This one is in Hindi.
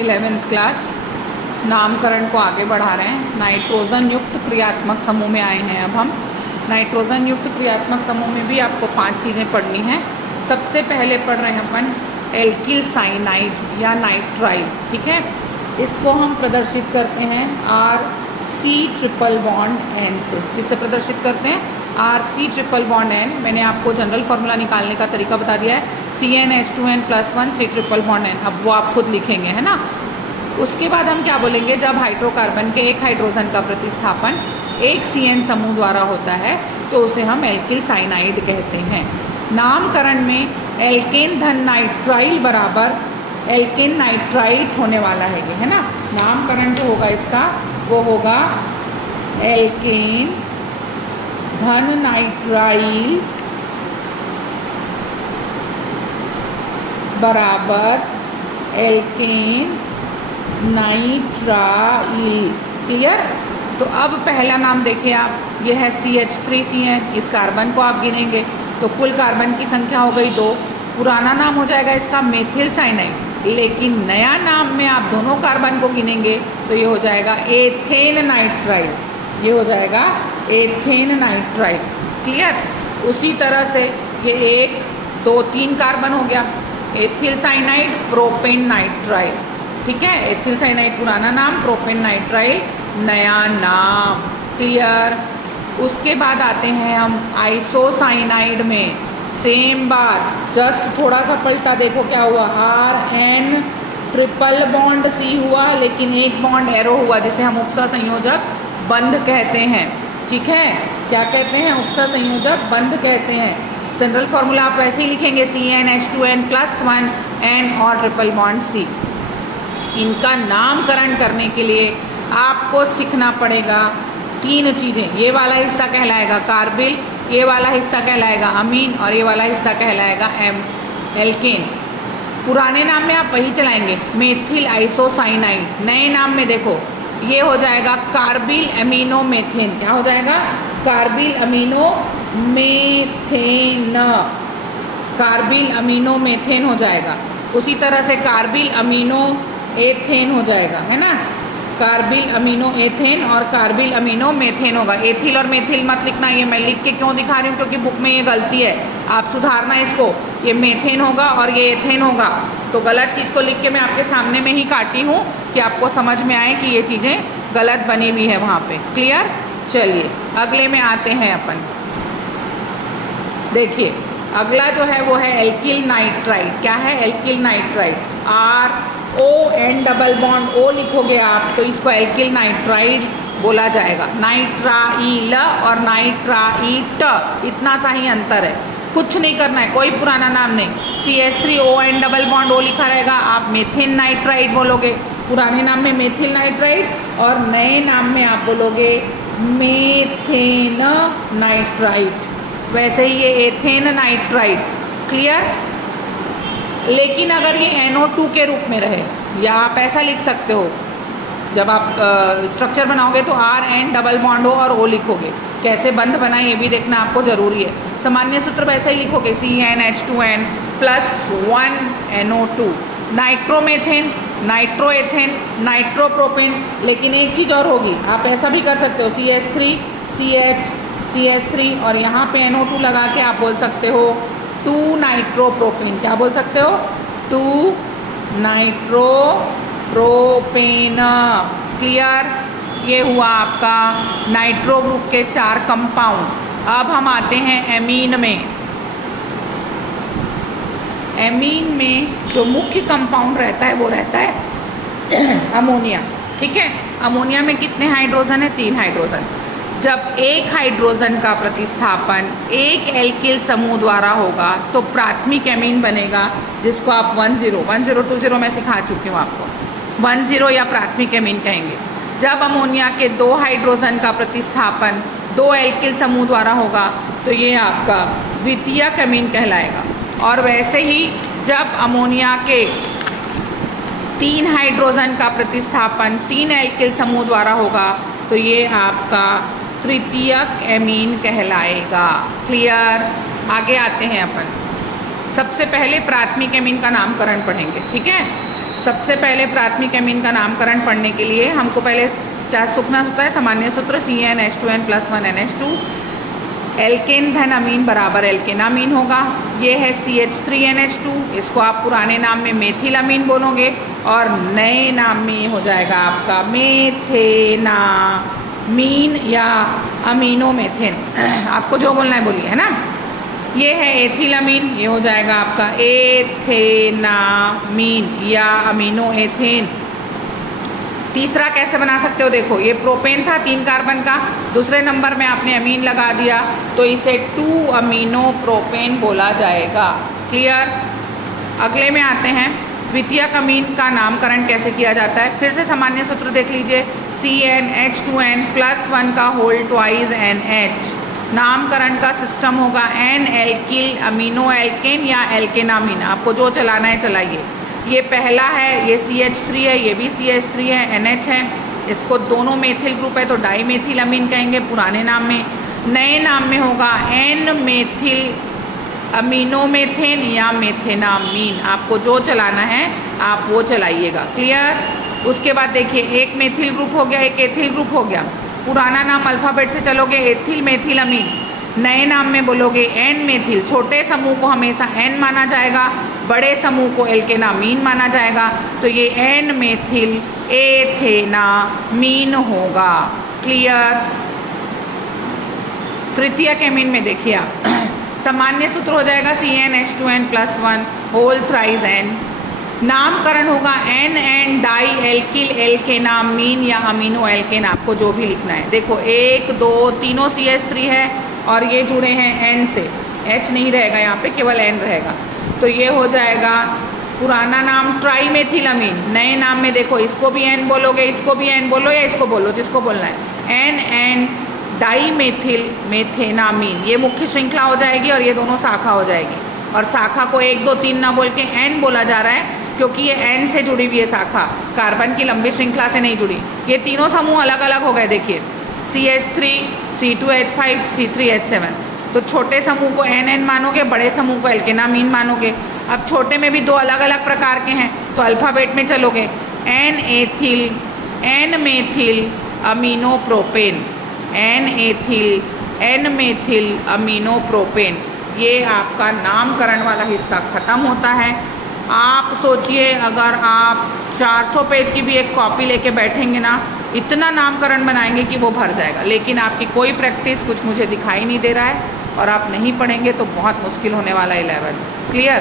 11th क्लास नामकरण को आगे बढ़ा रहे हैं। नाइट्रोजन युक्त क्रियात्मक समूह में आए हैं। अब हम नाइट्रोजन युक्त क्रियात्मक समूह में भी आपको 5 चीज़ें पढ़नी हैं। सबसे पहले पढ़ रहे हैं अपन एल्किल साइनाइड या नाइट्राइल। ठीक है, इसको हम प्रदर्शित करते हैं RC ट्रिपल बॉन्ड N से। किससे प्रदर्शित करते हैं? RC triple bond N। मैंने आपको जनरल फार्मूला निकालने का तरीका बता दिया है, CnH2n+1 C triple bond N। अब वो आप खुद लिखेंगे, है ना। उसके बाद हम क्या बोलेंगे, जब हाइड्रोकार्बन के एक हाइड्रोजन का प्रतिस्थापन एक CN समूह द्वारा होता है तो उसे हम एल्किल साइनाइड कहते हैं। नामकरण में एल्केन धन नाइट्राइल बराबर एल्केन नाइट्राइट होने वाला है ये, है ना। नामकरण जो होगा इसका वो होगा एल्केन धन नाइट्राइल बराबर एल्केन नाइट्राइल। क्लियर। तो अब पहला नाम देखिए आप, ये है CH3CN। इस कार्बन को आप गिनेंगे तो कुल कार्बन की संख्या हो गई 2। पुराना नाम हो जाएगा इसका मेथिल साइनाइड, लेकिन नया नाम में आप दोनों कार्बन को गिनेंगे तो ये हो जाएगा एथेन नाइट्राइल। ये हो जाएगा एथेन नाइट्राइल। क्लियर। उसी तरह से ये 1 2 3 कार्बन हो गया, एथिल साइनाइड प्रोपेन नाइट्राइल। ठीक है, एथिल साइनाइड पुराना नाम, प्रोपेन नाइट्राइल नया नाम। क्लियर। उसके बाद आते हैं हम आइसोसाइनाइड में। सेम बात, जस्ट थोड़ा सा पलटा, देखो क्या हुआ, RN ट्रिपल बॉन्ड C हुआ, लेकिन एक बॉन्ड एरो हुआ जिसे हम उपसह संयोजक बंध कहते हैं। ठीक है, क्या कहते हैं? उपसह संयोजक बंध कहते हैं। जनरल फॉर्मूला आप वैसे ही लिखेंगे, CnH2n+1 N और ट्रिपल बॉन्ड C। इनका नामकरण करने के लिए आपको सीखना पड़ेगा 3 चीज़ें। ये वाला हिस्सा कहलाएगा कार्बिल, ये वाला हिस्सा कहलाएगा अमीन और ये वाला हिस्सा कहलाएगा एल्केन। पुराने नाम में आप वही चलाएंगे, मेथिल आइसोसाइनाइड। नए नाम में देखो, ये हो जाएगा कार्बिल अमीनो मेथेन। क्या हो जाएगा? Carbyl amino methane. Carbyl amino methane हो जाएगा। उसी तरह से कार्बिल अमीनो एथेन हो जाएगा, है ना। कार्बिल अमीनो एथेन और कार्बिल अमीनो मेथेन होगा। एथिल और मेथिल मत लिखना, ये मैं लिख के क्यों दिखा रही हूँ, क्योंकि बुक में ये गलती है, आप सुधारना इसको। ये मेथेन होगा और ये एथेन होगा, तो गलत चीज़ को लिख के मैं आपके सामने में ही काटी हूँ कि आपको समझ में आए कि ये चीज़ें गलत बनी हुई है वहाँ पे। क्लियर। चलिए अगले में आते हैं अपन। देखिए अगला जो है वो है एल्किल नाइट्राइड। क्या है? Alkyl nitride. RON double bond O लिखोगे आप तो इसको एल्किल नाइट्राइड बोला जाएगा। नाइट्राइल और नाइट्राइट इतना सा ही अंतर है, कुछ नहीं करना है, कोई पुराना नाम नहीं। CH3ON डबल बॉन्ड O लिखा रहेगा, आप मेथिन नाइट्राइड बोलोगे। पुराने नाम में मेथिल नाइट्राइड और नए नाम में आप बोलोगे मेथेन नाइट्राइड। वैसे ही ये एथेन नाइट्राइड। क्लियर। लेकिन अगर ये NO2 के रूप में रहे, या आप ऐसा लिख सकते हो, जब आप स्ट्रक्चर बनाओगे तो RN डबल बॉन्ड O और O लिखोगे। कैसे बंध बना ये भी देखना आपको जरूरी है। सामान्य सूत्र वैसे ही लिखोगे, CnH2n+1 NO2। Nitromethane, नाइट्रोएथेन, nitropropane. लेकिन एक चीज़ और होगी, आप ऐसा भी कर सकते हो, CH3 CH3 और यहाँ पे NO2 लगा के आप बोल सकते हो 2 नाइट्रोप्रोपेन। क्या बोल सकते हो? 2 नाइट्रोप्रोपेन। क्लियर। ये हुआ आपका नाइट्रो ग्रुप के 4 कंपाउंड। अब हम आते हैं एमीन में। एमीन में जो मुख्य कंपाउंड रहता है वो रहता है अमोनिया। ठीक है, अमोनिया में कितने हाइड्रोजन है? 3 हाइड्रोजन। जब एक हाइड्रोजन का प्रतिस्थापन एक एल्किल समूह द्वारा होगा तो प्राथमिक एमीन बनेगा, जिसको आप 10 मैं सिखा चुकी हूँ आपको। 10 या प्राथमिक एमीन कहेंगे। जब अमोनिया के 2 हाइड्रोजन का प्रतिस्थापन 2 एल्किल समूह द्वारा होगा तो ये आपका द्वितीयक एमीन कहलाएगा। और वैसे ही जब अमोनिया के 3 हाइड्रोजन का प्रतिस्थापन 3 एल्किल समूह द्वारा होगा तो ये आपका तृतीयक एमीन कहलाएगा। क्लियर। आगे आते हैं अपन। सबसे पहले प्राथमिक एमीन का नामकरण पढ़ेंगे। ठीक है, सबसे पहले प्राथमिक एमीन का नामकरण पढ़ने के लिए हमको पहले क्या सूखना होता है, सामान्य सूत्र CnH2n+1NH2। एल्केन धन अमीन बराबर एल्केन अमीन होगा। ये है CH3NH2, इसको आप पुराने नाम में मेथिल अमीन बोलोगे और नए नाम में ये हो जाएगा आपका मेथेनामीन या अमीनोमेथेन। आपको जो बोलना है बोलिए, है ना। ये है एथिल अमीन, ये हो जाएगा आपका एथेनामीन या अमीनो एथेन। तीसरा कैसे बना सकते हो, देखो ये प्रोपेन था 3 कार्बन का, दूसरे नंबर में आपने अमीन लगा दिया तो इसे 2 अमीनो प्रोपेन बोला जाएगा। क्लियर। अगले में आते हैं, द्वितीयक अमीन का नामकरण कैसे किया जाता है। फिर से सामान्य सूत्र देख लीजिए, CnH2n+1 का होल ट्वाइस NH। नामकरण का सिस्टम होगा N एल्किल अमीनो एल्केन या एल्केनामीन, आपको जो चलाना है चलाइए। ये पहला है, ये CH3 है, ये भी CH3 है, NH है, इसको दोनों मेथिल ग्रुप है तो डाई मेथिल अमीन कहेंगे पुराने नाम में। नए नाम में होगा N मेथिल अमीनोमेथेन या मेथेनामीन, आपको जो चलाना है आप वो चलाइएगा। क्लियर। उसके बाद देखिए, एक मेथिल ग्रुप हो गया, एक एथिल ग्रुप हो गया। पुराना नाम अल्फाबेट से चलोगे एथिल मेथिल अमीन, नए नाम में बोलोगे N मेथिल। छोटे समूह को हमेशा N माना जाएगा, बड़े समूह को एल्केनामीन माना जाएगा, तो ये N मेथिल एथेनामीन होगा। क्लियर। तृतीयक एमीन में देखिए आप, सामान्य सूत्र हो जाएगा CnH2n+1 होल थ्राइस N। नामकरण होगा N डाई एल्किल एल्केनामीन या अमीनो एल्केन, आपको जो भी लिखना है। देखो 1 2 तीनों CH3 है और ये जुड़े हैं N से, H नहीं रहेगा यहाँ पे, केवल N रहेगा। तो ये हो जाएगा पुराना नाम ट्राईमेथिल अमीन, नए नाम में देखो इसको भी N बोलोगे, इसको भी N बोलो या इसको बोलो, जिसको बोलना है। N डाई मेथिल मेथेनामीन, ये मुख्य श्रृंखला हो जाएगी और ये दोनों शाखा हो जाएगी। और शाखा को 1 2 3 ना बोल के N बोला जा रहा है क्योंकि ये N से जुड़ी हुई है शाखा, कार्बन की लंबी श्रृंखला से नहीं जुड़ी। ये तीनों समूह अलग अलग हो गए, देखिए CH3 C2H5 C3H7। तो छोटे समूह को NN मानोगे, बड़े समूह को एल्केनामीन मानोगे। अब छोटे में भी 2 अलग अलग प्रकार के हैं तो अल्फाबेट में चलोगे N ethyl N methyl aminopropane, N ethyl N methyl aminopropane. ये आपका नामकरण वाला हिस्सा खत्म होता है। आप सोचिए अगर आप 400 पेज की भी एक कॉपी लेके बैठेंगे ना, इतना नामकरण बनाएंगे कि वो भर जाएगा, लेकिन आपकी कोई प्रैक्टिस कुछ मुझे दिखाई नहीं दे रहा है और आप नहीं पढ़ेंगे तो बहुत मुश्किल होने वाला है 11। क्लियर।